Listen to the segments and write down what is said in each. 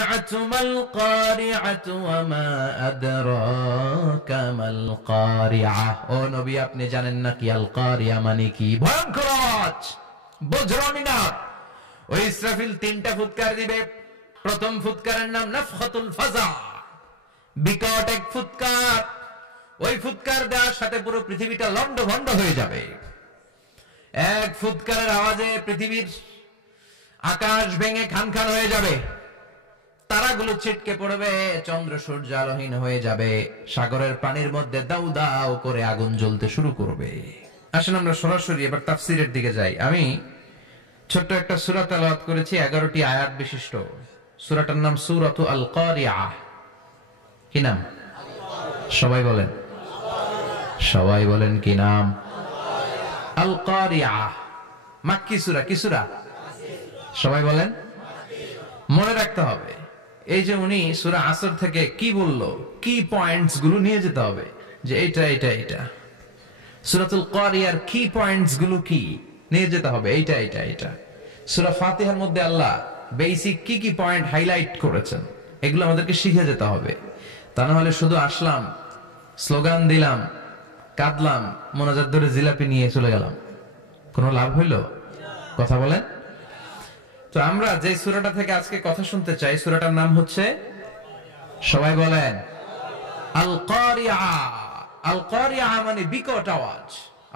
কারিআতু মাল কারিআতু ওয়া মা আদরাকা মাল কারিআ। ও নবী, আপনি জানেন না কি আল কারিআ মানে কি? ভয়ঙ্কর আওয়াজ, বজ্রনিনাদ। ওই ইসরাফিল তিনটা ফুৎকার দিবে। প্রথম ফুৎকারের নাম নাফখাতুল ফাজা, বিকট এক ফুৎকার। ওই ফুৎকার দেওয়ার সাথে পুরো পৃথিবীটা লন্ডভন্ড হয়ে যাবে। এক ফুৎকারের আওয়াজে পৃথিবীর আকাশ ভেঙে খান খান হয়ে যাবে, তারাগুলো ছিটকে পড়বে, চন্দ্র সূর্য আলোহীন হয়ে যাবে, সাগরের পানির মধ্যে দাউ দাউ করে আগুন জ্বলতে শুরু করবে। আসেন আমরা সরাসরি এবার তাফসীরের দিকে যাই। আমি ছোট্ট একটা সূরা তেলাওয়াত করেছি, 11টি আয়াত বিশিষ্ট। সূরাটার নাম সূরাতু আল কারিআ। কি নাম? সবাই বলেন, সবাই বলেন কি নাম? আল কারিআ। মাক্কি সূরা। কি সূরা? সবাই বলেন। মনে রাখতে হবে, এই যে উনি সূরা আসর থেকে কি বলল, কি পয়েন্টস গুলো নিয়ে যেতে হবে, যে এটা এটা এটা। সূরাতুল কারিআর কি পয়েন্টস গুলো কি নিয়ে যেতে হবে, এইটা এটা এটা। সূরা ফাতিহার মধ্যে আল্লাহ বেসিক কি কি পয়েন্ট হাইলাইট করেছেন, এগুলো আমাদেরকে শিখে যেতে হবে। তা না হলে শুধু আসলাম, স্লোগান দিলাম, কাঁদলাম, মোনাজাত ধরে জিলাপি নিয়ে চলে গেলাম, কোনো লাভ হইল? কথা বলেন। তো আমরা যে সূরাটা থেকে আজকে কথা শুনতে চাই, সূরাটার নাম হচ্ছে, সবাই বলেন, আল কারিআ। আল কারিআ মানে বিকট আওয়াজ।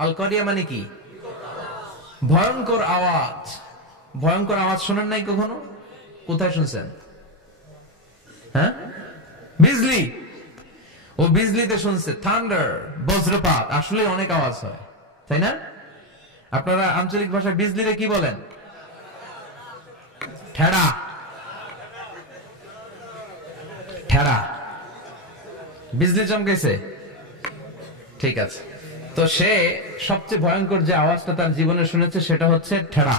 আল কারিআ মানে কি? ভয়ঙ্কর আওয়াজ। ভয়ঙ্কর আওয়াজ শোনেন নাই কখনো? কোথায় শুনছেন? হ্যাঁ, বিজলি। ও বিজলিতে শুনছে, থান্ডার, বজ্রপাত। আসলে অনেক আওয়াজ হয়, তাই না? আপনারা আঞ্চলিক ভাষায় বিজলিতে কি বলেন? ঠেড়া। ঠেড়া। বিজলি চমকেছে, ঠিক আছে। তো সে সবচেয়ে ভয়ঙ্কর যে আওয়াজটা তার জীবনে শুনেছে সেটা হচ্ছে ঠেড়া,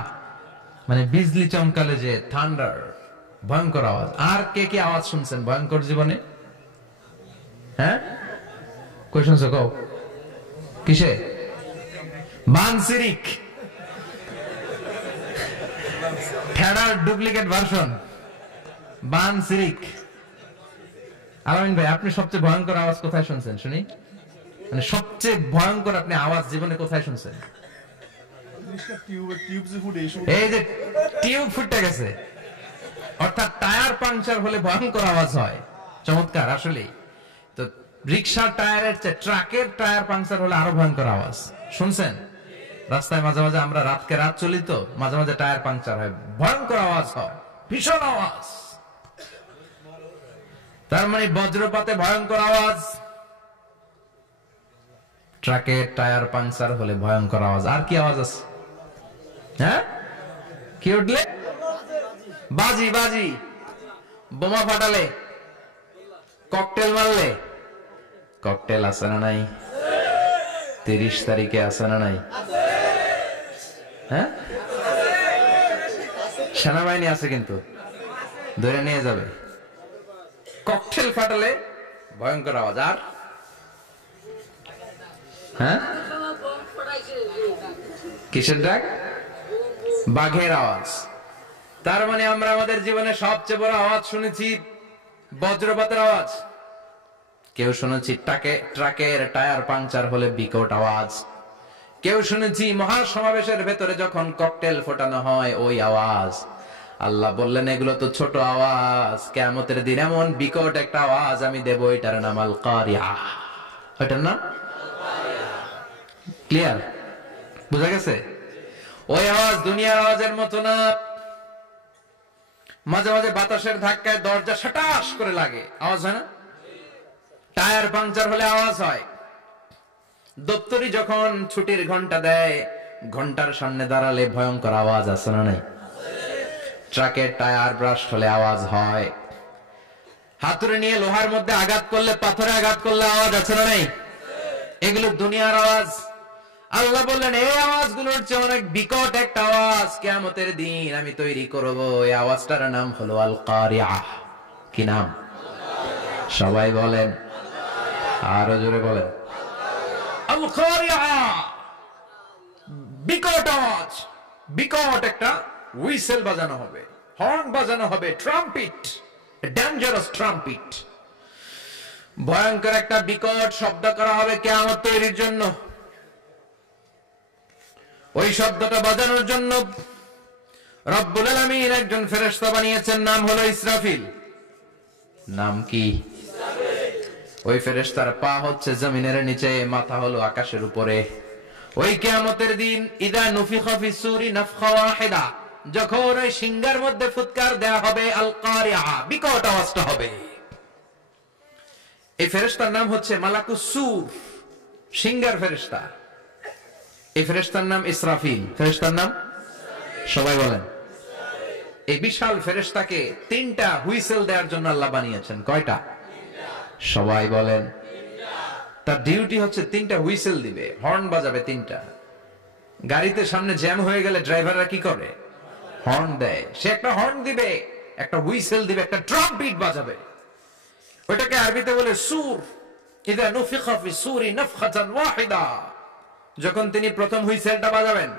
মানে বিজলি চমকালে যে থান্ডার, ভয়ঙ্কর আওয়াজ। আর কে কে আওয়াজ শুনছেন ভয়ঙ্কর জীবনে? হ্যাঁ, কই শুনছো? কও কিসে? বানসিরিক, ঠেড়ার ডুপ্লিকেট ভার্সন বানসিরিক। আলামিন ভাই, আপনি সবচেয়ে ভয়ঙ্কর আওয়াজ কোথায় শুনছেন শুনি? মানে সবচেয়ে ভয়ঙ্কর আপনি আওয়াজ জীবনে কোথায় শুনছেন? এই যে টিউব ফুটে গেছে, অর্থাৎ টায়ার পাংচার হলে ভয়ঙ্কর আওয়াজ হয়। চমৎকার। আসলে তো রিকশার টায়ারের চেয়ে ট্রাকের টায়ার পাংচার হলে আরো ভয়ঙ্কর আওয়াজ। শুনছেন? রাস্তায় মাঝে মাঝে আমরা রাতকে রাত চলি, তো মাঝে মাঝে টায়ার পাংচার হয়, ভয়ঙ্কর আওয়াজ হয়, ভীষণ আওয়াজ। তার মানে বজ্রপাতে ভয়ঙ্কর আওয়াজ, ট্রাকের টায়ার পাংচার হলে ভয়ঙ্কর আওয়াজ। আর কি আওয়াজ আছে? হ্যাঁ, কি উঠলে? বাজি। বাজি, বোমা ফাটালে, ককটেল মারলে। ককটেল আছে না নাই? 30 তারিখে আছে না নাই? হ্যাঁ, সেনাবাহিনী আছে, কিন্তু ধরে নিয়ে যাবে। ককটেল ফাটালে ভয়ঙ্কর আওয়াজ। আর হ্যাঁ, কিসের ডাক? বাঘের আওয়াজ। তার মানে আমরা আমাদের জীবনে সবচেয়ে বড় আওয়াজ শুনেছি বজ্রপাতের আওয়াজ। কেউ শুনেছি ট্রাকের টায়ার পাংচার হলে বিকট আওয়াজ। কেউ শুনেছি মহাসমাবেশের ভেতরে যখন ককটেল ফোটানো হয় ওই আওয়াজ। আল্লাহ বললেন এগুলো তো ছোট আওয়াজ, কিয়ামতের দিন এমন বিকট একটা আওয়াজ আমি দেব, এটার নাম আল কারিআ। এটার নাম ক্লিয়ার? বুঝা গেছে? ওই আওয়াজ দুনিয়ার আওয়াজের মতো না। মাঝে মাঝে বাতাসের ধাক্কায় দরজা সাটাস করে লাগে, আওয়াজ হয় না? টায়ার পাংচার হলে আওয়াজ হয়। দপ্তরি যখন ছুটির ঘন্টা দেয়, ঘন্টার সামনে দাঁড়ালে ভয়ঙ্কর আওয়াজ আছে না নাই? ট্রাকের টায়ার ব্রাস্ট হলে আওয়াজ হয়। হাতুড়ি নিয়ে লোহার মধ্যে আঘাত করলে, পাথরে আঘাত করলে আওয়াজ আছে না নাই? এগুলো দুনিয়ার আওয়াজ। আল্লাহ বললেন এই আওয়াজগুলোর চেয়ে অনেক বিকট একটা আওয়াজ কিয়ামতের দিন আমি তৈরি করব। এই আওয়াজটার নাম হলো আল কারিআ। কি নাম? সবাই বলেন, আরো জোরে বলেন, আল কারিআ। বিকট আওয়াজ, বিকট একটা হুইসেল বাজানো হবে, হর্ন বাজানো হবে, ট্রাম্পিট, ডেঞ্জারাস ট্রাম্পিট, ভয়ঙ্কর একটা বিকট শব্দ করা হবে কিয়ামত তৈরির জন্য। ওই শব্দটা বাজানোর জন্য রব্বুল আলামিন একজন ফেরেশতা বানিয়েছেন, নাম হলো ইসরাফিল। নাম কি? ওই ফেরেশতার পা হচ্ছে জমিনের নিচে, মাথা হলো আকাশের উপরে। ওই কিয়ামতের দিন ইদা নুফিখা ফিস সূরি নাফখা ওয়াহিদা, যখন ওই সিংহার মধ্যে ফুৎকার দেয়া হবে, আল কারিআ, বিকট আওয়াজটা হবে। এই ফেরেশতার নাম হচ্ছে মালাকুস সূর, সিংহার ফেরেশতা। এই ফেরেশতার নাম ইসরাফিল। ফেরেশতার নাম সবাই বলেন। এই বিশাল ফেরেশতাকে 3টা হুইসেল দেওয়ার জন্য আল্লাহ বানিয়েছেন। কয়টা? সবাই বলেন। তার ডিউটি হচ্ছে 3টা হুইসেল দিবে, হর্ন বাজাবে 3টা। গাড়িতে সামনে জ্যাম হয়ে গেলে ড্রাইভাররা কি করে? হর্ন দেয়। সে একটা হর্ন দিবে, একটা হুইসেল দিবে, একটা ট্রাম্পিট বাজাবে। ওইটাকে আরবিতে বলে সূর। ইদা নুফিখা ফিস সূরি নাফখাতান ওয়াহিদা, যখন তিনি প্রথম হুইসেলটা বাজাবেন,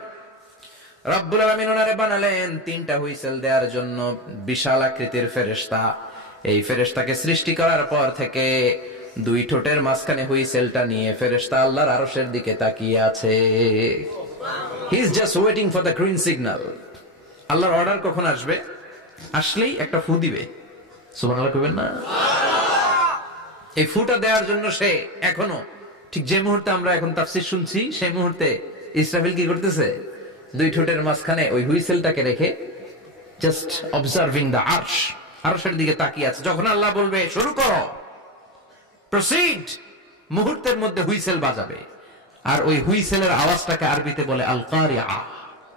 রব্বুল আলামিন ওনারে বানালেন 3টা হুইসেল দেওয়ার জন্য, বিশাল আকৃতির ফেরেশতা। এই ফেরেশতাকে সৃষ্টি করার পর থেকে 2 ঠোঁটের মাঝখানে হুইসেলটা নিয়ে ফেরেশতা আল্লাহর আরশের দিকে তাকিয়ে আছে। He is just waiting for the green signal. আল্লাহর অর্ডার কখন আসবে, আসলেই একটা ফু দিবে। সুবহানাল্লাহ কইবেন না? এই ফুটা দেওয়ার জন্য সে এখনো, ঠিক যে মুহূর্তে আমরা এখন তাফসীর শুনছি, সেই মুহূর্তে ইসরাফিল কি করতেছে? 2 ঠোঁটের মাঝখানে ওই হুইসেলটাকে রেখে জাস্ট অবজার্ভিং দ্য আরশ, আরশের দিকে তাকিয়ে আছে। যখন আল্লাহ বলবে শুরু করো, প্রসিড, মুহূর্তের মধ্যে হুইসেল বাজাবে। আর ওই হুইসেলের আওয়াজটাকে আরবিতে বলে আল কারিআ।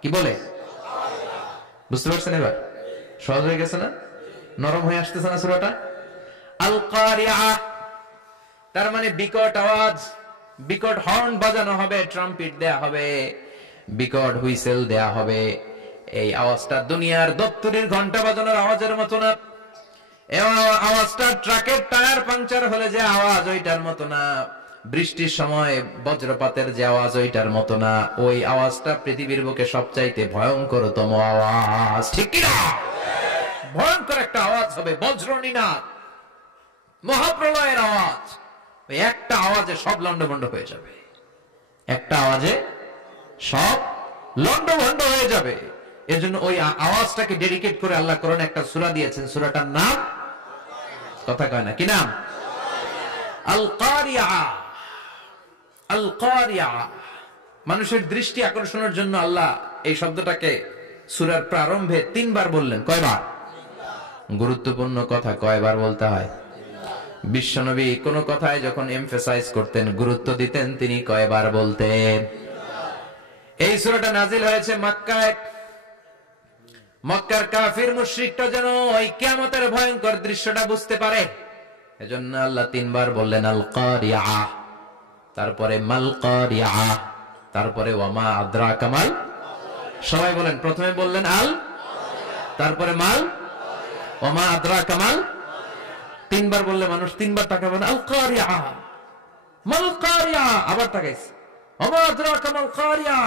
কি বলে? বুঝতে পারছেন এবার? সহজ হয়ে গেছে না? নরম হয়ে আসতেছে না সূরাটা? আল কারিআ তার মানে বিকট আওয়াজ, বিকট হর্ন বাজানো হবে, ট্রাম্পিট দেয়া হবে, বিকট হুইসেল দেয়া হবে। এই আওয়াজটা দুনিয়ার দপ্তরির ঘন্টা বাজানোর আওয়াজের মতো না। এই আওয়াজটা ট্রাকের টায়ার পাংচার হলে যে আওয়াজ, ওইটার মতো না। বৃষ্টির সময় বজ্রপাতের যে আওয়াজ, ওইটার মতো না। ওই আওয়াজটা পৃথিবীর বুকে সবচাইতে ভয়ঙ্করতম আওয়াজ, ঠিক কিনা? ভয়ঙ্কর একটা আওয়াজ হবে, বজ্রনিনাদ, মহাপ্রলয়ের আওয়াজ। ওই একটা আওয়াজে সব লন্ডভন্ড হয়ে যাবে। একটা আওয়াজে সব লন্ডভন্ড হয়ে যাবে। এজন্য ওই আওয়াজটাকে ডেডিকেট করে আল্লাহ কোরআনে একটা সূরা দিয়েছেন। সূরাটার নাম, কথা কয় না, কি নাম? আল কারিআ। আল কারিআ, মানুষের দৃষ্টি আকর্ষণের জন্য আল্লাহ এই শব্দটাকে সূরার প্রারম্ভে 3 বার বললেন। কয়বার? গুরুত্বপূর্ণ কথা কয়বার বলতে হয়? বিশ্বনবী কোন কথায় যখন এমফাসাইজ করতেন, গুরুত্ব দিতেন, তিনি কয়বার বলতেন? এই সূরাটা নাজিল হয়েছে মক্কায়। মক্কার কাফির মুশরিকরা যেন ওই কিয়ামতের ভয়ঙ্কর দৃশ্যটা বুঝতে পারে, এজন্য আল্লাহ 3 বার বললেন আল কারিআ, তারপরে মাল কারিআ, তারপরে ওয়ামা আদরাকা মাল। সবাই বলেন। প্রথমে বললেন আল, তারপরে মাল, ওয়ামা আদরাকা মাল। 3 বার বললে মানুষ 3 বার তাকাবে না। আল কারিআ, মাল কারিআ, আবার তাকাইছে, ওয়ামা আদরাকা মাল কারিআ।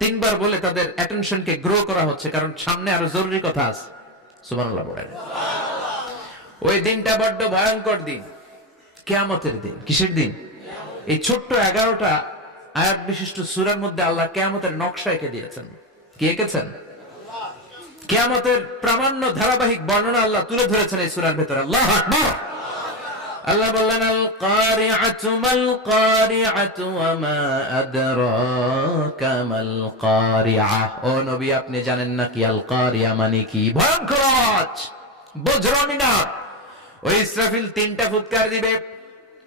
3 বার বলে তাদের অ্যাটেনশনকে গ্রো করা হচ্ছে, কারণ সামনে আরো জরুরি কথা আছে। সুবহানাল্লাহ বলেন। ওই দিনটা বড্ড ভয়ঙ্কর দিন, কিয়ামতের দিন। কিসের দিন? এই ছোট্ট 11টা আয়াত বিশিষ্ট সূরার মধ্যে আল্লাহ কিয়ামতের নকশা এঁকে দিয়েছেন। কি এঁকেছেন? কিয়ামতের প্রামাণ্য ধারাবাহিক বর্ণনা আল্লাহ তুলে ধরেছেন এই সূরার ভেতরে। আল্লাহু আকবার। আল্লাহ বললেন আল কারিআতু মাল কারিআতু ওয়া মা আদরাকা মাল কারিআ। ও নবী, আপনি জানেন না কি আল কারিআ মানে কি? ভয়ঙ্কর আওয়াজ, বজ্রনিনাদ। ওই ইসরাফিল 3টা ফুৎকার দিবে।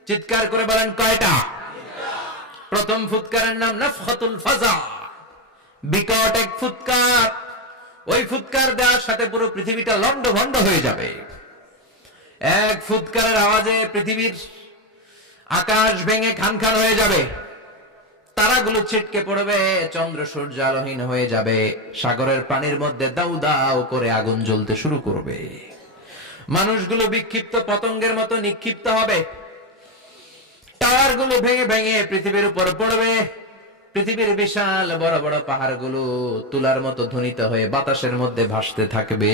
চিৎকার করে বলেন কয়টা? প্রথম ফুৎকারের নাম নাফখাতুল ফাজা, বিকট এক ফুৎকার। ওই ফুৎকার দেওয়ার সাথে পুরো পৃথিবীটা লন্ডভন্ড হয়ে যাবে। এক ফুৎকারের আওয়াজে পৃথিবীর আকাশ ভেঙে খান খান হয়ে যাবে, তারাগুলো ছিটকে পড়বে, চন্দ্র সূর্য আলোহীন হয়ে যাবে, সাগরের পানির মধ্যে দাউ দাউ করে আগুন জ্বলতে শুরু করবে, মানুষগুলো বিক্ষিপ্ত পতঙ্গের মতো নিক্ষিপ্ত হবে, টাওয়ারগুলো ভেঙে ভেঙে পৃথিবীর উপর পড়বে, পৃথিবীর বিশাল বড় বড় পাহাড়গুলো তুলার মতো ধ্বনিত হয়ে বাতাসের মধ্যে ভাসতে থাকবে।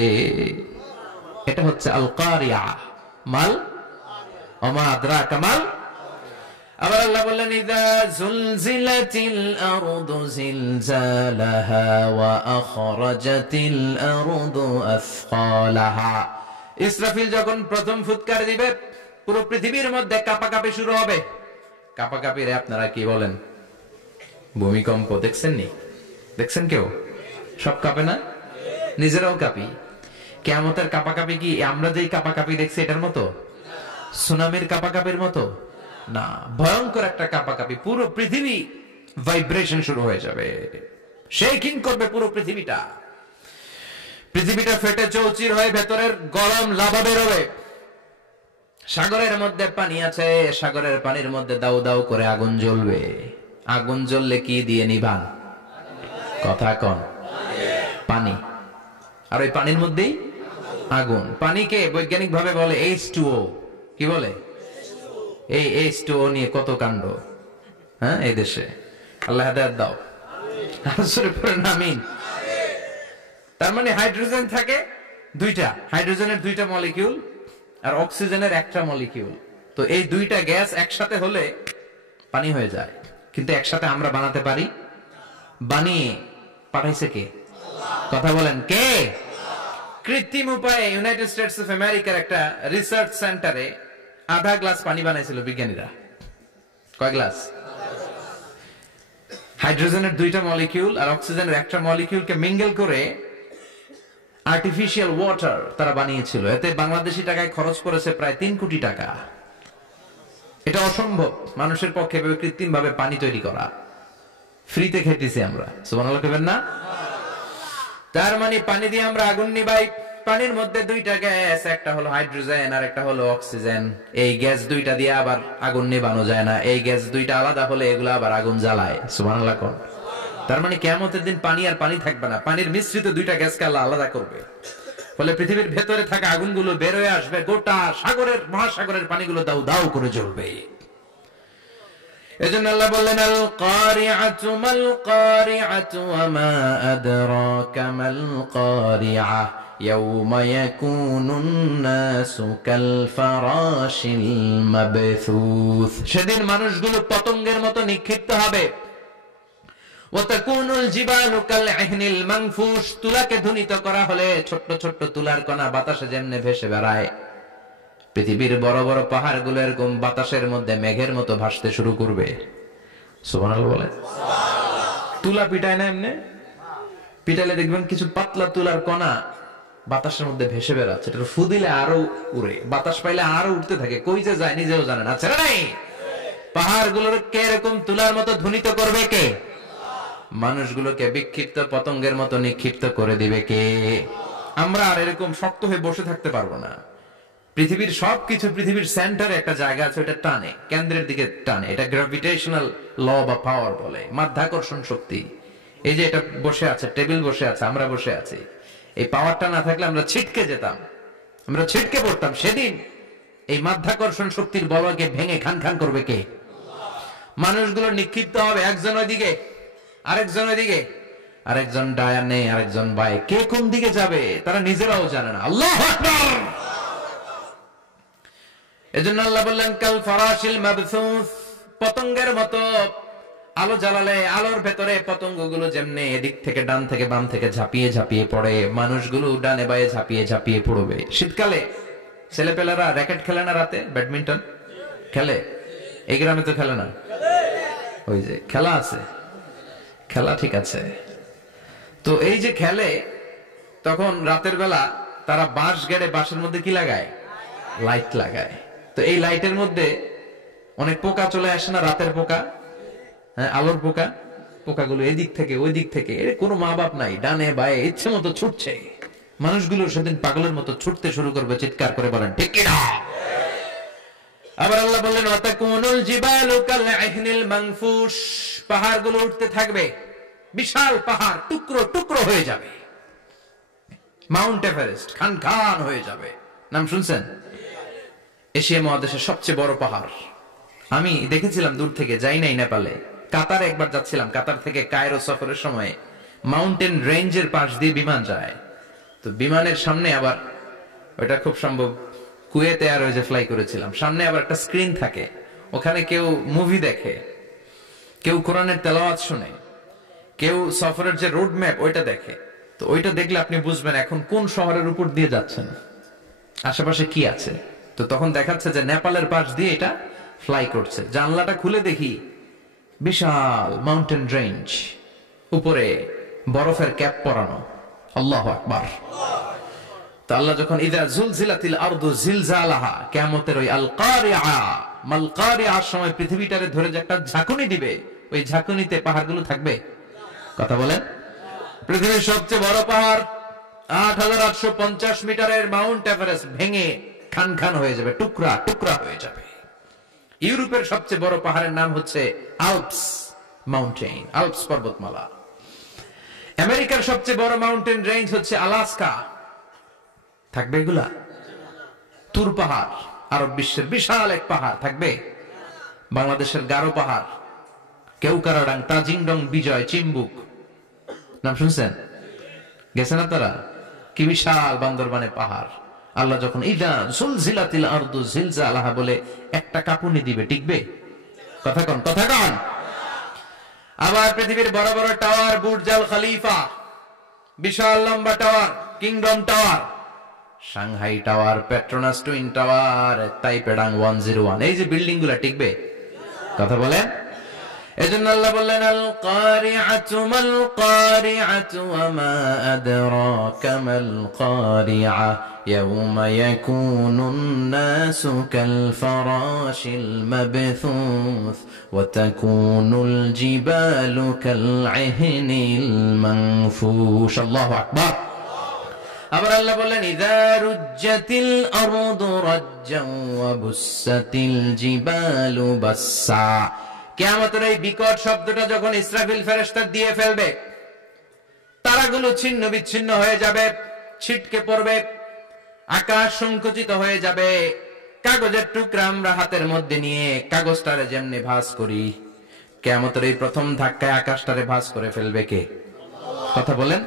এটা হচ্ছে আল কারিয়া। মাল ওমা আদরাকা মাল। আবার আল্লাহ বললেন ইযা যুলজিলাতিল আরদু জিলজালাহা ওয়া আখরাজাতিল আরদু আসকালাহা। ইসরাফিল যখন প্রথম ফুৎকার দিবে পুরো পৃথিবীর মধ্যে কাঁপাকাঁপি শুরু হবে। কাঁপাকাঁপিরে আপনারা কি বলেন? ভূমিকম্প দেখছেন নি? দেখছেন কেউ? সব কাঁপে না? নিজেরাও কাঁপি। কিয়ামতের কাঁপাকাঁপি কি আমরা যেই কাঁপাকাঁপি দেখছি এটার মতো? সুনামির কাঁপাকাঁপির মতো না, ভয়ঙ্কর একটা কাঁপাকাঁপি। পুরো পৃথিবী ভাইব্রেশন শুরু হয়ে যাবে, শেকিং করবে পুরো পৃথিবীটা। পৃথিবীটা ফেটে চৌচির হয়ে ভেতরের গরম লাভা বেরোবে। সাগরের মধ্যে পানি আছে, সাগরের পানির মধ্যে দাউ দাউ করে আগুন জ্বলবে। আগুন জ্বললে কি দিয়ে নিভান? কথা কন। পানি। আর ওই পানির মধ্যেই আগুন। পানিকে বৈজ্ঞানিক ভাবে বলে H2O। কি বলে? এই H2O নিয়ে কত কাণ্ড, হ্যাঁ, এই দেশে। আল্লাহ হেদায়েত দাও। আমিন। তার মানে হাইড্রোজেন থাকে দুইটা, হাইড্রোজেনের দুইটা মলিকিউল আর অক্সিজেনের একটা মলিকিউল। তো এই দুইটা গ্যাস একসাথে হলে পানি হয়ে যায়। কিন্তু একসাথে আমরা বানাতে পারি? বানিয়ে পাঠাইছে কে? কথা বলেন কে? কৃত্রিম উপায়ে ইউনাইটেড স্টেটস অফ আমেরিকার একটা রিসার্চ সেন্টারে আধা গ্লাস পানি বানাইছিল বিজ্ঞানীরা। কয় গ্লাস? হাইড্রোজেনের দুইটা মলিকিউল আর অক্সিজেনের একটা মলিকিউলকে মিঙ্গেল করে আর্টিফিশিয়াল ওয়াটার তারা বানিয়েছিল। এতে বাংলাদেশি টাকায় খরচ করেছে প্রায় 3 কোটি টাকা। এটা অসম্ভব মানুষের পক্ষে কৃত্রিম ভাবে পানি তৈরি করা। ফ্রিতে খেতেছি আমরা, সুবহানাল্লাহ কইবেন না? তার মানে পানি দিয়ে আমরা আগুন নিভাই। পানির মধ্যে দুইটা গ্যাস, একটা হলো হাইড্রোজেন আর একটা হলো অক্সিজেন। এই গ্যাস দুইটা দিয়ে আবার আগুন নেভানো যায় না। এই গ্যাস দুইটা আলাদা হলে এগুলো আবার আগুন জ্বালায়। সুবহানাল্লাহ কোন। তার মানে কিয়ামতের দিন পানি আর পানি থাকবে না, পানির মিশ্রিত দুইটা গ্যাসকে আল্লাহ আলাদা করবে। ফলে পৃথিবীর ভেতরে থাকা আগুনগুলো বের হয়ে আসবে, গোটা সাগরের মহাসাগরের পানিগুলো দাউ দাউ করে জ্বলবে। এজন্য আল্লাহ বললেন আল কারিআতু মাল কারিআতু ওয়া মা আদরাকা মাল কারিআহ ইয়াউমা ইয়াকুনুন নাসু কাল ফারাশিল মাবথুস। সেদিন মানুষগুলো পতঙ্গের মতো নিক্ষিপ্ত হবে। ওয়া তাকুনুল জিবালু কাল ইহনিল মানফুস। তুলাকে ধ্বনিত করা হলে ছোট্ট ছোট্ট তুলার কণা বাতাসে যেমনে ভেসে বেড়ায়, পৃথিবীর বড় বড় পাহাড়গুলো এরকম বাতাসের মধ্যে মেঘের মতো ভাসতে শুরু করবে। সুবহানাল্লাহ বলে। তুলা পিটায় না এমনি? পিটাইলে দেখবেন কিছু পাতলা তুলার কণা বাতাসের মধ্যে ভেসে বেড়াচ্ছে। এটা ফু দিলে আরো উড়ে, বাতাস পাইলে আরো উঠতে থাকে, কই যে যায় নিজেও জানে না। ছেড়ে নাই। পাহাড়গুলোর কে এরকম তুলার মতো ধ্বনিত করবে কে? মানুষগুলোকে বিক্ষিপ্ত পতঙ্গের মতো নিক্ষিপ্ত করে দিবে কে? আমরা আর এরকম শক্ত হয়ে বসে থাকতে পারবো না। পৃথিবীর সবকিছু, পৃথিবীর সেন্টারে একটা জায়গা আছে, ওটা টানে, কেন্দ্রের দিকে টানে। এটা গ্র্যাভিটেশনাল ল বা পাওয়ার বলে, মাধ্যাকর্ষণ শক্তি। এই যে এটা বসে আছে, টেবিল বসে আছে, আমরা বসে আছি, এই পাওয়ারটা না থাকলে আমরা ছিটকে যেতাম, আমরা ছিটকে পড়তাম। সেদিন এই মাধ্যাকর্ষণ শক্তির বলকে ভেঙে খান খান করবে কে? মানুষগুলো নিক্ষিপ্ত হবে, একজন ওইদিকে, আরেকজন ওইদিকে, আরেকজন ডায়ানে, আরেকজন বায়ে। কে কোন দিকে যাবে তারা নিজেরাও জানে না। আল্লাহু আকবার। এজন্য আল্লাহ বললেন কাল ফারাশিল মাবথুস। পতঙ্গের মতো। আলো জ্বালালে আলোর ভেতরে পতঙ্গগুলো যেমনে এদিক থেকে ডান থেকে বাম থেকে ঝাঁপিয়ে ঝাঁপিয়ে পড়ে, মানুষগুলো ডানে বায়ে ঝাঁপিয়ে ঝাঁপিয়ে পড়বে। শীতকালে ছেলেপেলেরা র্যাকেট খেলে না, রাতে ব্যাডমিন্টন খেলে। এই গ্রামে তো খেলে না। ওই যে খেলা আছে, খেলা ঠিক আছে। তো এই যে খেলে, তখন রাতের বেলা তারা বাঁশ গেড়ে, বাঁশের মধ্যে কি লাগায়? লাইট লাগায়। তো এই লাইটের মধ্যে অনেক পোকা চলে আসে না, রাতের পোকা, হ্যাঁ, আলোর পোকা। পোকাগুলো এদিক থেকে ওই দিক থেকে, এর কোনো মা বাপ নাই, ডানে বায়ে ইচ্ছে মতো ছুটছে। মানুষগুলো সেদিন পাগলের মতো ছুটতে শুরু করবে, চিৎকার করে বলেন ঠিক কিনা? আবার আল্লাহ বললেন ওয়াতাকুনুল জিবালু কাল ইহনিল মানফুস। পাহাড়গুলো উঠতে থাকবে, বিশাল পাহাড় টুকরো টুকরো হয়ে যাবে। মাউন্ট এভারেস্ট খান খান হয়ে যাবে। নাম শুনছেন? এশিয়া মহাদেশের সবচেয়ে বড় পাহাড়। আমি দেখেছিলাম দূর থেকে, যাই নাই নেপালে। কাতারে একবার যাচ্ছিলাম, কাতার থেকে কায়রো সফরের সময় মাউন্টেন রেঞ্জের পাশ দিয়ে বিমান যায়। তো বিমানের সামনে আবার ওটা খুব সম্ভব কুয়েতে এয়ারওয়েজে ফ্লাই করেছিলাম। সামনে আবার একটা স্ক্রিন থাকে, ওখানে কেউ মুভি দেখে, কেউ কোরআনের তেলাওয়াত শুনে, কেউ সফরের যে রোড ম্যাপ ওইটা দেখে। তো ওইটা দেখলে আপনি বুঝবেন এখন কোন শহরের উপর দিয়ে যাচ্ছেন, আশেপাশে কি আছে। তো তখন দেখাচ্ছে যে নেপালের পাশ দিয়ে এটা ফ্লাই করছে। জানলাটা খুলে দেখি বিশাল মাউন্টেন রেঞ্জ, উপরে বরফের ক্যাপ পরানো। আল্লাহু আকবার। তো আল্লাহ যখন ইযা যুলজিলাতিল আরদু জিলজালাহা, কিয়ামতের ওই আল কারিআ মাল কারিআর সময় পৃথিবীটারে ধরে যে একটা ঝাঁকুনি দিবে, ওই ঝাঁকুনিতে পাহাড়গুলো থাকবে। কথা বলেন। পৃথিবীর সবচেয়ে বড় পাহাড় ৮৮৫০ মিটারের মাউন্ট এভারেস্ট ভেঙে খান খান হয়ে যাবে, টুকরা টুকরা হয়ে যাবে। ইউরোপের সবচেয়ে বড় পাহাড়ের নাম হচ্ছে আল্পস মাউন্টেন, আল্পস পর্বতমালা। আমেরিকার সবচেয়ে বড় মাউন্টেন রেঞ্জ হচ্ছে আলাস্কা, থাকবে এগুলা? তুর পাহাড় আরব বিশ্বের বিশাল এক পাহাড় থাকবে। বাংলাদেশের গারো পাহাড়, কেউকারাডাং, তাজিংডং, বিজয়, চিম্বুক, নাম শুনছেন? গেছেন আপনারা? কি বিশাল বান্দরবানে পাহাড়। আল্লাহ যখন ইযা যুলজিলাতিল আরদু জিলজালাহা বলে একটা কাঁপুনি দিবে, টিকবে? কথা কন, কথা কন। আবার পৃথিবীর বড় বড় টাওয়ার, বুর্জ আল খলিফা, বিশাল লম্বা tower, Kingdom Tower, Shanghai Tower, Petronas Twin Tower, তাইপেডাং 101, এই যে বিল্ডিং গুলা টিকবে? কথা বলেন। এজন্য আল্লাহ বললেন আল কারিআতু মাল কারিআতু ওয়া মা আদরাকা মাল কারিআ ইয়াউমা ইয়াকুনুন নাসু কাল ফারাশিল মাবথুস ওয়া তাকুনুল জিবালু কাল ইহনিল মানফুশ। আল্লাহু আকবার। আবার আল্লাহ বললেন ইযা রুজ্জাতিল আরদু রাজ্জান ওয়া বুসাতিল জিবালু বাসসা। কিয়ামতের এই বিকট শব্দটা যখন ইসরাফিল ফেরেশতা দিয়ে ফেলবে, তারাগুলো ছিন্ন বিচ্ছিন্ন হয়ে যাবে, ছিটকে পড়বে, আকাশ সংকুচিত হয়ে যাবে। কাগজের টুকরা আমরা হাতের মধ্যে নিয়ে কাগজটারে যেমনি ভাঁজ করি, কিয়ামতের এই প্রথম ধাক্কায় আকাশটারে ভাঁজ করে ফেলবে কে? কথা বলেন।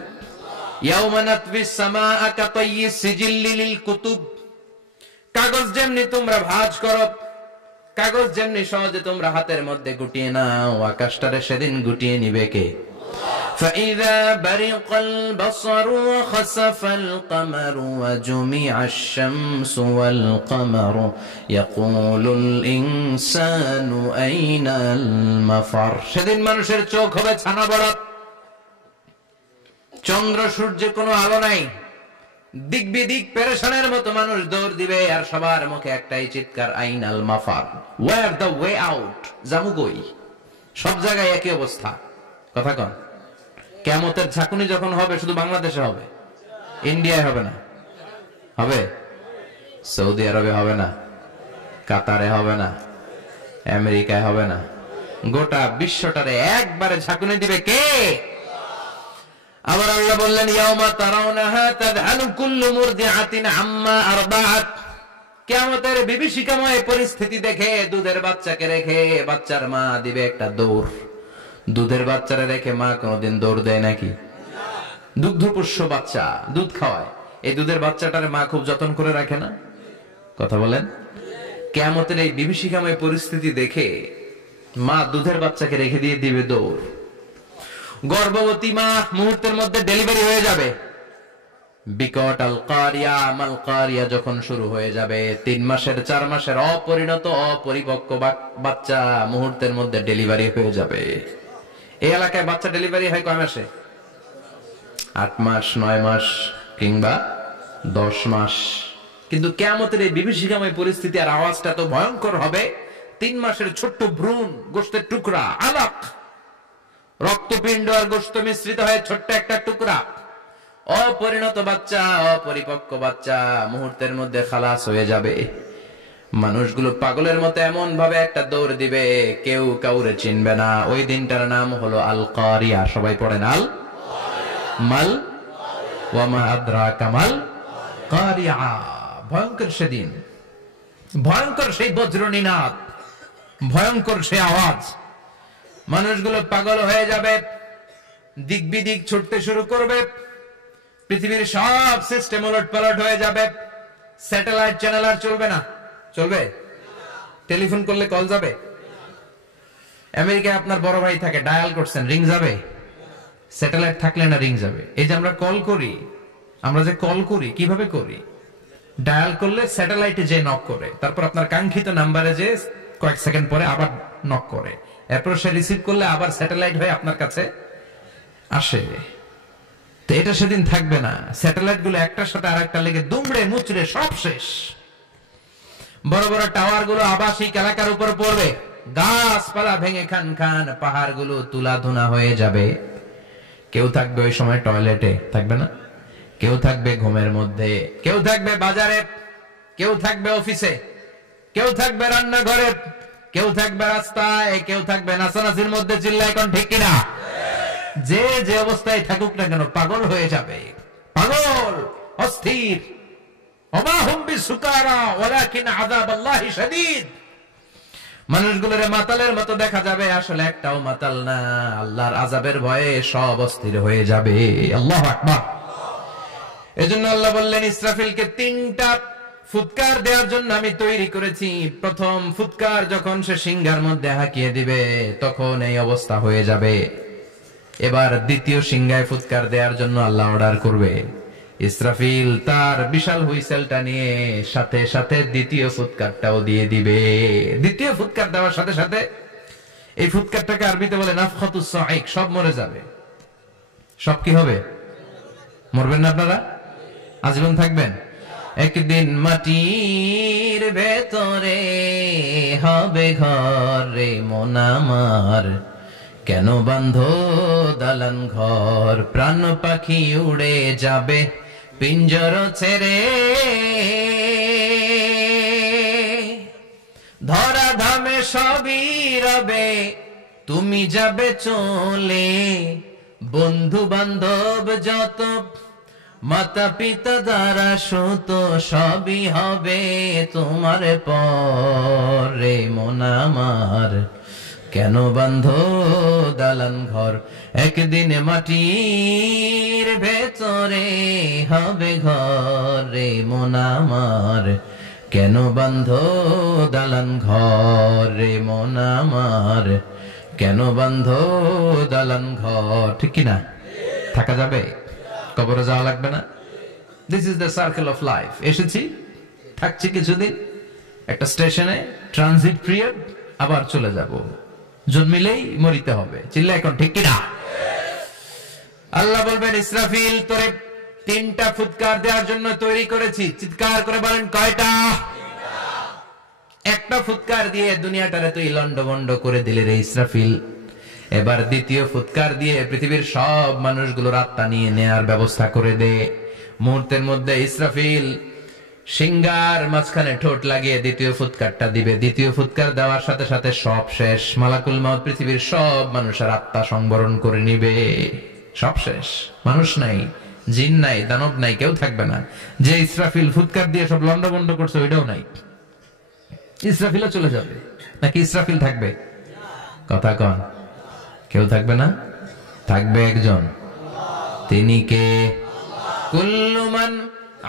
ইয়াউমা নাতবিস সামাআ কাতাইয়িস সিজিল্লি লিল কুতুব। কাগজ যেমনি তোমরা ভাঁজ করো, কাগজ যেমনি সহজে তোমরা হাতের মধ্যে গুটিয়ে নাও, আকাশটারে সেদিন গুটিয়ে নিবে কে? فإذا برق البصر وخسف القمر وجمع الشمس والقمر يقول الإنسان أين المفر। সেদিন মানুষের চোখ হবে ছানা বড়া, চন্দ্র সূর্যে কোনো আলো নাই, দিক বিদিক পেরেশানের মতো মানুষ দৌড় দিবে, আর সবার মুখে একটাই চিৎকার, আইনাল মাফার, ওয়ার দ্য ওয়ে আউট, জামু কই? সব জায়গায় একই অবস্থা। কথা কন। কিয়ামতের ঝাঁকুনি যখন হবে শুধু বাংলাদেশে হবে, ইন্ডিয়ায় হবে না, হবে সৌদি আরবে হবে না, কাতারে হবে না, আমেরিকায় হবে না, গোটা বিশ্বটারে একবারে ঝাঁকুনি দিবে কে? আবার আল্লাহ বললেন ইয়াউমা তারাউনাহা তাযহালু কুল্লু মুরদিআতিন আম্মা আরদাআত। কিয়ামতের বিভীষিকাময় পরিস্থিতি দেখে দুধের বাচ্চাকে রেখে বাচ্চার মা দিবে একটা দৌড়। দুধের বাচ্চারে রেখে মা কোনদিন দৌড় দেয় নাকি? দুগ্ধপোষ্য বাচ্চা, দুধ খাওয়ায়, এই দুধের বাচ্চাটারে মা খুব যত্ন করে রাখে না? কথা বলেন। কিয়ামতের এই বিভীষিকাময় পরিস্থিতি দেখে মা দুধের বাচ্চাকে রেখে দিয়ে দিবে দৌড়। গর্ভবতী মা মুহূর্তের মধ্যে ডেলিভারি হয়ে যাবে। বিকট আল কারিয়া মাল কারিয়া যখন শুরু হয়ে যাবে, 3 মাসের 4 মাসের অপরিণত অপরিপক্ক বাচ্চা মুহূর্তের মধ্যে ডেলিভারি হয়ে যাবে। এই এলাকায় বাচ্চা ডেলিভারি হয় কয় মাসে? 8 মাস, 9 মাস কিংবা 10 মাস। কিন্তু কিয়ামতের এই বিভীষিকাময় পরিস্থিতি আর আওয়াজটা তো ভয়ঙ্কর হবে। 3 মাসের ছোট্ট ভ্রূণ, গোশতের টুকরা, আলাক, রক্তপিণ্ড আর গোশত মিশ্রিত হয়ে ছোট্ট একটা টুকরা, অপরিণত বাচ্চা, অপরিপক্ক বাচ্চা মুহূর্তের মধ্যে খালাস হয়ে যাবে। মানুষগুলো পাগলের মতো এমন ভাবে একটা দৌড় দিবে, কেউ কাউরে চিনবে না। ওই দিনটার নাম হলো আল কারিয়া। সবাই পড়েন আল মাল ওয়া মা আদরাকা মাল কারিয়া। ভয়ঙ্কর সেদিন, ভয়ঙ্কর সেই বজ্রনিনাদ, ভয়ঙ্কর সেই আওয়াজ। মানুষগুলো পাগল হয়ে যাবে, দিক বিদিক ছুটতে শুরু করবে, পৃথিবীর সব সিস্টেম উলট পালট হয়ে যাবে। স্যাটেলাইট চ্যানেল আর চলবে না। চলবে? টেলিফোন করলে কল যাবে? আমেরিকায় আপনার বড় ভাই থাকে, ডায়াল করছেন, রিং যাবে? স্যাটেলাইট থাকলে না রিং যাবে? এই যে আমরা কল করি, আমরা যে কল করি কিভাবে করি? ডায়াল করলে স্যাটেলাইটে যে নক করে, তারপর আপনার কাঙ্ক্ষিত নাম্বারে যে কয়েক সেকেন্ড পরে আবার নক করে, এরপর সে রিসিভ করলে আবার স্যাটেলাইট হয়ে আপনার কাছে আসে। তো এটা সেদিন থাকবে না। স্যাটেলাইট গুলো একটার সাথে আরেকটা লেগে দুমড়ে মুচড়ে সব শেষ। বড় বড় টাওয়ার গুলো আবাসিক এলাকার উপর পড়বে, গাছপালা ভেঙে খান খান, পাহাড় গুলো তুলাধুনা হয়ে যাবে। কেউ থাকবে ওই সময় টয়লেটে, থাকবে না? কেউ থাকবে ঘুমের মধ্যে, কেউ থাকবে বাজারে, কেউ থাকবে অফিসে, কেউ থাকবে রান্নাঘরে, কেউ থাকবে রাস্তায়, কেউ থাকবে নাচানাচির মধ্যে। চিল্লায় কোন ঠিক কিনা? যে যে অবস্থায় থাকুক না কেন পাগল হয়ে যাবে, পাগল, অস্থির। ওমা হুম বিসুকারা ওয়ালাকিন আযাবাল্লাহি শাদীদ। মানুষগুলোরে মাতালের মতো দেখা যাবে, আসলে একটাও মাতাল না। আল্লাহর আযাবের ভয়ে সব অস্থির হয়ে যাবে। আল্লাহু আকবার। এজন্য আল্লাহ বললেন ইসরাফিলকে 3টা ফুৎকার দেওয়ার জন্য আমি তৈরি করেছি। প্রথম ফুৎকার যখন সে সিংহার মধ্যে হাঁকিয়ে দিবে তখন এই অবস্থা হয়ে যাবে। এবার দ্বিতীয় সিংহায় ফুৎকার দেওয়ার জন্য আল্লাহ অর্ডার করবে। ইসরাফিল তার বিশাল হুইসেলটা নিয়ে সাথে সাথে দ্বিতীয় ফুৎকারটাও দিয়ে দিবে। দ্বিতীয় ফুৎকার দেওয়ার সাথে সাথে এই ফুৎকারটাকে আরবিতে বলে নাফখাতুস সাঈক, সব মরে যাবে। সব কি হবে? মরবেন না আপনারা? আজীবন থাকবেন? একদিন মাটির ভেতরে হবে ঘর রে মন আমার, কেন বাঁধো দালান ঘর, প্রাণ পাখি উড়ে যাবে পিঞ্জর ছেড়ে, ধরা ধামে সবই রবে তুমি যাবে চলে, বন্ধু বান্ধব যত মাতা পিতা দ্বারা সুত সবই হবে তোমার পরে মন আমার, কেন বাঁধো দালান ঘর, একদিন মাটির ভেতরে হবে ঘর রে মন আমার, কেন বাঁধো দালান ঘর রে মন আমার, কেন বাঁধো দালান ঘর। ঠিক কিনা? থাকা যাবে? কবরে যাওয়া লাগবে না? This is the circle of life. এসেছি, থাকছি কিছুদিন, একটা স্টেশনে ট্রানজিট পিরিয়ড, আবার চলে যাব। জন্মিলেই মরিতে হবে। চিল্লা এখন ঠিক কিনা? আল্লাহ বলবেন ইসরাফিল তোরে 3টা ফুৎকার দেওয়ার জন্য তৈরি করেছি। চিৎকার করে বলেন কয়টা? একটা ফুৎকার দিয়ে দুনিয়াটারে তুই লন্ডভন্ড করে দিলে রে ইসরাফিল। এবার দ্বিতীয় ফুৎকার দিয়ে পৃথিবীর সব মানুষগুলোর আত্মা নিয়ে নেয়ার ব্যবস্থা করে দে। মুহূর্তের মধ্যে ইসরাফিল সিংহার মাঝখানে ঠোঁট লাগিয়ে দ্বিতীয় ফুৎকারটা দিবে। দ্বিতীয় ফুৎকার দেওয়ার সাথে সাথে সব শেষ। মালাকুল মাউত পৃথিবীর সব মানুষের আত্মা সংবরণ করে নিবে। সব শেষ, মানুষ নাই, জিন নাই, দানব নাই, কেউ থাকবে না। যে ইসরাফিল ফুৎকার দিয়ে সব লন্ডভন্ড করছে ওইটাও নাই। ইসরাফিলও চলে যাবে, নাকি ইসরাফিল থাকবে? কথা কন, কেউ থাকবে না? থাকবে একজন, তিনি কে? কুল্লু মান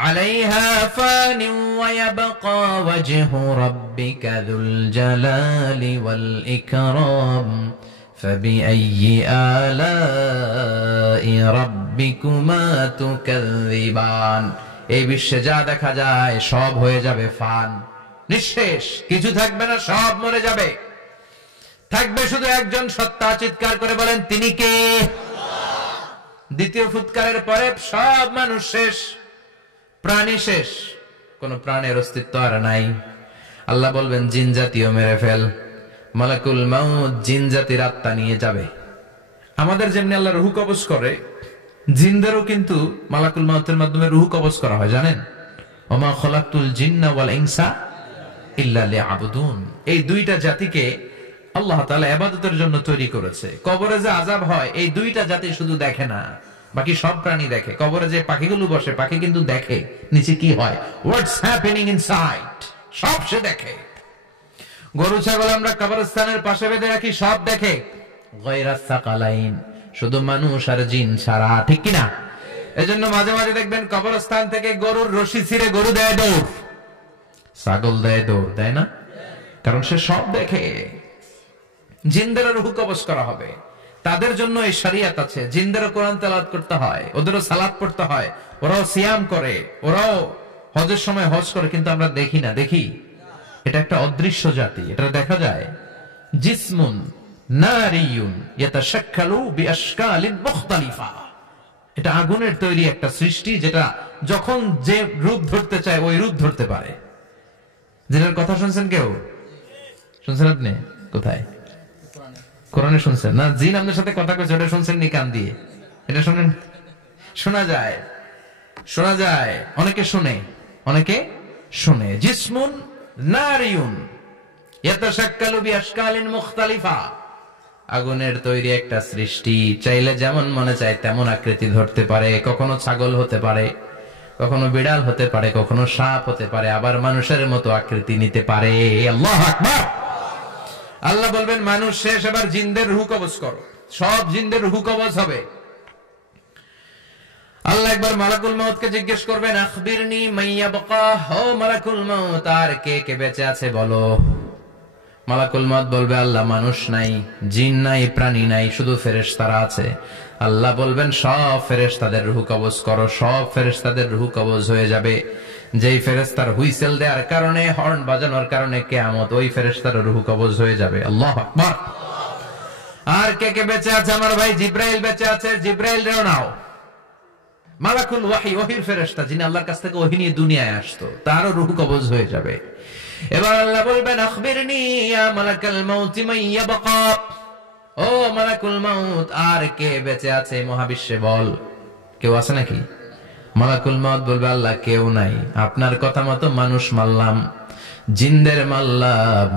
আলাইহা ফানি ওয়া ইয়াবকা ওয়াজহু রাব্বিকা যুল জালালি ওয়াল ইকরাম ফাবিআইয়ি আলাই রাব্বিকুমা তুকাযযিবান। এই বিশ্বে যা দেখা যায় সব হয়ে যাবে ফান, নিঃশেষ, কিছু থাকবে না, সব মরে যাবে। থাকবে শুধু একজন সত্তা। চিৎকার করে বলেন তিনি কে? দ্বিতীয় ফুৎকারের পরে সব মানুষ শেষ, প্রাণী শেষ, কোন প্রাণের অস্তিত্ব আর নাই। আল্লাহ বলবেন জিন জাতীয় মেরে ফেল। মালাকুল মাউত জিন জাতির আত্মা নিয়ে যাবে। আমাদের যেমনি আল্লাহ রুহ কবজ করে, জিনদেরও কিন্তু মালাকুল মাউতের মাধ্যমে রুহ কবজ করা হয়, জানেন? ওমা খলাকতুল জিন্না ওয়াল ইনসা ইল্লা লিয়াবুদুন। এই দুইটা জাতিকে আল্লাহ তাআলা ইবাদতের জন্য তৈরি করেছে। কবরে যে আযাব হয় এই দুইটা জাতি শুধু দেখে না, বাকি সব প্রাণী দেখে। কবরে যে পাখিগুলো বসে, পাখি কিন্তু দেখে নিচে কি হয়, হোয়াটস হ্যাপেনিং ইনসাইড, সব সে দেখে। গরু ছাগল আমরা কবরস্থানের পাশে বেঁধে রাখি, সব দেখে। গায়রাস সাকালাইন, শুধু মানুষ আর জিন ছাড়া। ঠিক কিনা? এজন্য মাঝে মাঝে দেখবেন কবরস্থান থেকে গরুর রশি ছিঁড়ে গরু দেয় দৌড়। ছাগল দেয় দৌড়, দেয় না? কারণ সে সব দেখে। জিনদের রূহ কবজ করা হবে, তাদের জন্য এই শরিয়ত আছে। জিনদেরও কোরআন তেলাওয়াত করতে হয়, ওদেরও সালাত পড়তে হয়, ওরাও সিয়াম করে, ওরাও হজের সময় হজ করে, কিন্তু আমরা দেখি না। দেখি? এটা একটা অদৃশ্য জাতি, এটা দেখা যায়। জিসমুন নারিয়ুন ইয়াতাশাক্কালু বিআশকালিন মুখতালিফা। এটা আগুনের তৈরি একটা সৃষ্টি, যেটা যখন যে রূপ ধরতে চায় ওই রূপ ধরতে পারে। জিনের কথা শুনছেন কেউ? শুনছেন আপনি? কোথায়? কোরআনে শুনছেন না? জিন আমাদের সাথে কথা কইছে, ওটা শুনছেন নি কান দিয়ে? এটা শুনেন? শোনা যায়, শোনা যায়। অনেকে শুনে, অনেকে শুনে। জিসমুন নারিয়ুন ইয়াতাশাক্কালু বিআশকালিন মুখতালিফা। আগুনের তৈরি একটা সৃষ্টি, চাইলে যেমন মনে চায় তেমন আকৃতি ধরতে পারে। কখনো ছাগল হতে পারে, কখনো বিড়াল হতে পারে, কখনো সাপ হতে পারে, আবার মানুষের মতো আকৃতি নিতে পারে। আল্লাহু আকবার। আল্লাহ বলবেন মানুষ শেষ, এবার জিনদের রূহ কবজ করো। সব জিনদের রূহ কবজ হবে। আল্লাহ একবার মালাকুল মউতকে জিজ্ঞেস করবেন, আখবিরনি মাইয়াবকা, ও মালাকুল মউত, আর কে কে বেঁচে আছে বলো। মালাকুল মউত বলবে, আল্লাহ মানুষ নাই, জিন নাই, প্রাণী নাই, শুধু ফেরেশতারা আছে। আল্লাহ বলবেন সব ফেরেশতাদের রূহ কবজ করো। সব ফেরেশতাদের রূহ কবজ হয়ে যাবে। যেই ফেরেশতার হুইসেল দেওয়ার কারণে, হর্ন বাজানোর কারণে কিয়ামত, ওই ফেরেশতার রূহ কবজ হয়ে যাবে। আল্লাহু আকবার। আর কে কে বেঁচে আছে? আমার ভাই জিব্রাইল বেঁচে আছে, জিব্রাইল রেও নাও। মালাকুল ওয়াহি, ওহির ফেরেশতা, যিনি আল্লাহর কাছ থেকে ওহী নিয়ে দুনিয়ায় আসতো, তারও রূহ কবজ হয়ে যাবে। এবার আল্লাহ বলবেন, আখবিরনি ইয়া মালাকাল মাউত মান ইয়াবকা, ও মালাকুল মাউত, আর কে বেঁচে আছে মহাবিশ্বে বল। কেউ আছে নাকি? মালাকুল মউত বলবে, আল্লাহ কেউ নাই। আপনার কথা মতো মানুষ মারলাম, জিনদের মারলাম,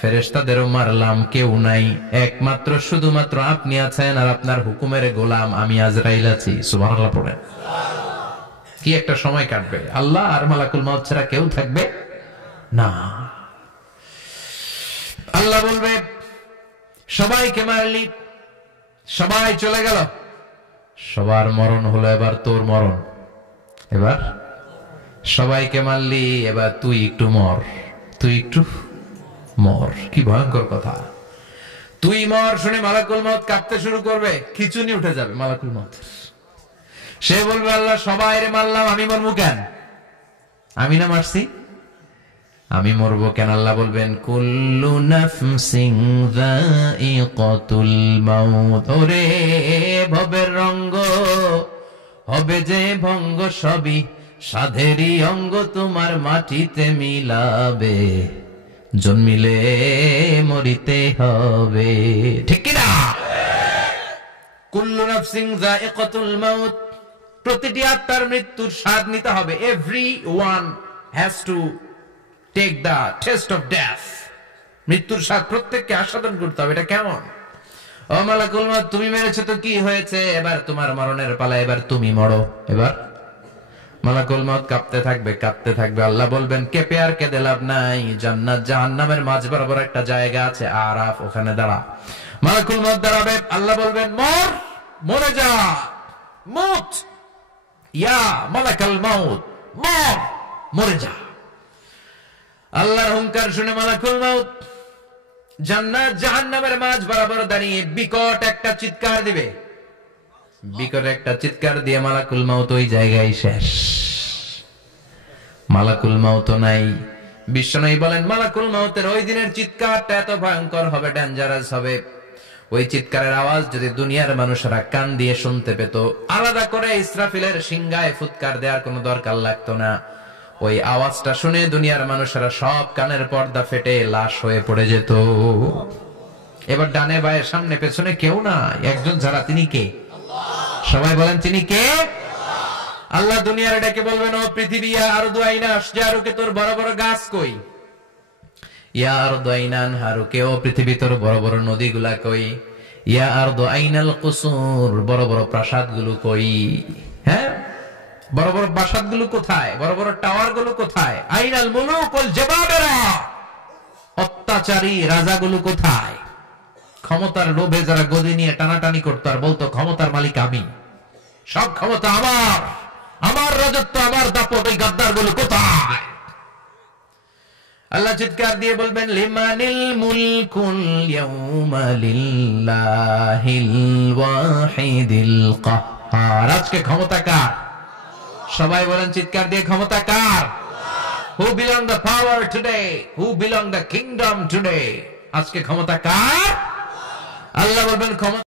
ফেরেশতাদেরও মারলাম, কেউ নাই। একমাত্র শুধুমাত্র আপনি আছেন, আর আপনার হুকুমের গোলাম আমি আজরাইল আছি। সুবহানাল্লাহ পড়েন। কি একটা সময় কাটবে! আল্লাহ আর মালাকুল মউত ছাড়া কেউ থাকবে না। আল্লাহ বলবে, সবাইকে মারলি, সবাই চলে গেল, সবার মরণ হলো, এবার তোর মরণ। এবার সবাইকে মারলি, এবার তুই একটু মর, তুই একটু মর। কি ভয়ঙ্কর কথা! তুই মর শুনে মালাকুল মউত কাঁপতে শুরু করবে, খিচুনি উঠে যাবে মালাকুল মউত। সে বলবে, আল্লাহ সবাইরে মারলাম, আমি মরবো কেন? আমি না মারছি, আমি মরবো কেন? আল্লাহ বলবেন, কুল্লু নাফসিন যায়িকাতুল মাউত। ওরে ভবের রঙ্গ, হবে যে ভঙ্গ, সবই সাধেরই অঙ্গ, তোমার মাটিতে মিলাবে, জন্মিলে মরিতে হবে। ঠিক কি না? কুল্লু নাফসিন যায়িকাতুল মাউত, প্রতিটি আত্মার মৃত্যুর স্বাদ নিতে হবে। Everyone has to take the test of death. মৃত্যুর স্বাদ প্রত্যেককে আস্বাদন করতে হবে। এটা কেমন? ও মালাকুল মউত, তুমি মেরেছো তো কি হয়েছে, এবার তোমার মরণের পালা, এবার তুমি মরো। এবার মালাকুল মউত কাঁপতে থাকবে, কাঁপতে থাকবে। আল্লাহ বলবেন, কেঁপে আর কেঁদে লাভ নাই, জান্নাত জাহান্নামের মাঝ বরাবর একটা জায়গা আছে, আরাফ, ওখানে দাঁড়া। মালাকুল মউত দাঁড়াবে। আল্লাহ বলবেন, মর, মরে যা, মুত, ইয়া মালাকুল মউত, মর, মরে যা। আল্লাহর হুঙ্কার শুনে মালাকুল মউত জান্নাত জাহান্নামের মাঝ বরাবর দাঁড়িয়ে বিকট একটা চিৎকার দিবে। বিকট একটা চিৎকার দিয়ে মালাকুল মউত ওই জায়গায় শেষ। মালাকুল মউত নাই। বিশ্বনবী বলেন, মালাকুল মউতের ওই দিনের চিৎকারটা এত ভয়ঙ্কর হবে, ডেঞ্জারাস হবে। ওই চিৎকারের আওয়াজ যদি দুনিয়ার মানুষেরা কান দিয়ে শুনতে পেত, আলাদা করে ইসরাফিলের সিংহায় ফুৎকার দেওয়ার কোনো দরকার লাগতো না। ওই আওয়াজটা শুনে দুনিয়ার মানুষেরা সব কানের পর্দা ফেটে লাশ হয়ে পড়ে যেত। এবার ডানে বায়ে সামনে পেছনে কেউ না, একজন ছাড়া, তিনি কে? সবাই বলেন, তিনি কে? আল্লাহ দুনিয়ার ডেকে বলবেন, ও পৃথিবী, ইয়া আরদু আইনা আশজারুকে, তোর বড় বড় গাছ কই? ইয়া আরদু আইনা আনহারুকে, ও পৃথিবী, তোর বড় বড় নদীগুলা কই? ইয়া আরদু আইনাল কুসুর, বড় বড় প্রাসাদগুলো কই? হ্যাঁ, বড় বড় প্রাসাদগুলো কোথায়? বড় বড় টাওয়ার গুলো কোথায়? আইনাল মুলুক ওয়াল জাবাবেরা, অত্যাচারী রাজাগুলো কোথায়? ক্ষমতার লোভে যারা গদি নিয়ে টানাটানি করতো আর বলতো ক্ষমতার মালিক আমি, সব ক্ষমতা আমার, আমার রাজত্ব, আমার দাপট, ওই গাদ্দার গুলো কোথায়? আল্লাহ চিৎকার দিয়ে বলবেন লিমানিল মুলকুল ইয়াউমা লিল্লাহিল ওয়াহিদিল কাহ্হার। আজকে ক্ষমতা কার? সবাই বলেন চিৎকার দিয়ে, ক্ষমতা কার? Who belong the power today? Who belong the kingdom today? আজকে ক্ষমতা কার? আল্লাহ বলবেন ক্ষমতা